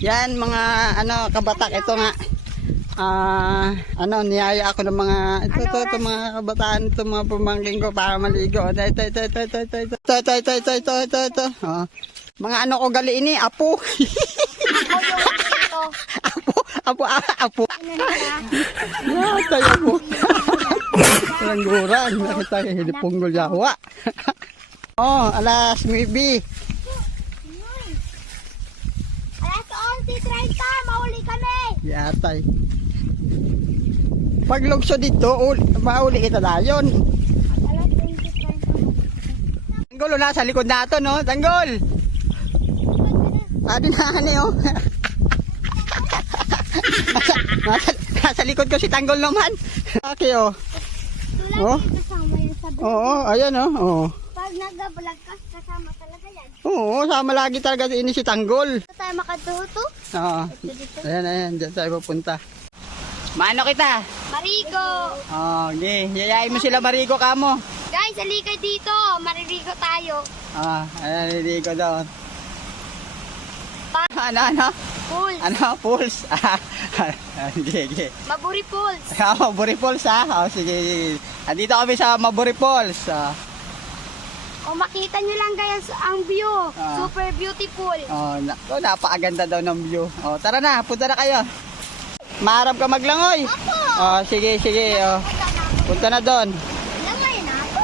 Yan mga kabatak, ito nga. Niyaya ako ng mga ito mga kabataan, ito mga pamangkin ko para maligo. Ito. Oh. Mga ko gali ini, apo. Apo. Tayo po. Langguran, nakita kayo hilipunggol yawa. Oh, alas 9. Alas 11:30, mauli kami. Yatay. Pag lugso dito, mauli kita dayon. Alas 20:30. Tanggol, nasa likod nato, no? Tanggol! Adi na, oh. Nasa likod ko si Tanggol naman. Okay, oh. Oh? Kasama yan sa vlog. Oo, ayan, oh. Oh. Pag nag-vlog ka, kasama talaga yan. Oo, sama lagi talaga ini si Tanggol. Ito tayo makatuto. Oo. Ayan, dyan tayo pupunta. Maano kita? Marigo. Okay, yayain mo sila Marigo kamo. Guys, halika dito. Maririgo tayo. Ayan, Marigo daw. Ano? Pools. Pools? Sige. Maburi pools. Maburi Falls, ha? Sige. Andito kami sa Maburi Falls. O makita nyo lang guys ang view. Super beautiful. Napakaganda daw ng view. Tara na, punta na kayo. Maharap ka maglangoy. Opo. Sige. Punta na doon. Langay na ako.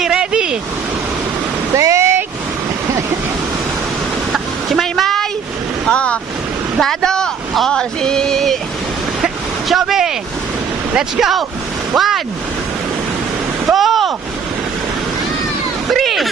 Ready. Take. Si Maymay. Dado. Si Shobe. Let's go. 1, 2, 3.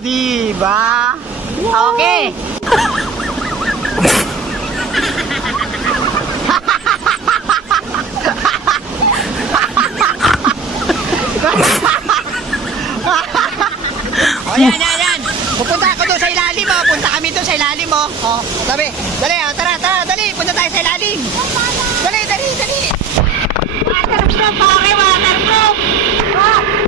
Diba? Okay. Yan. Pupunta ako doon sa ilalim, oh. Punta kami doon sa ilalim, oh. Sabi, dali, tara, dali. Punta tayo sa ilalim. Dali. Waterproof, pare, waterproof.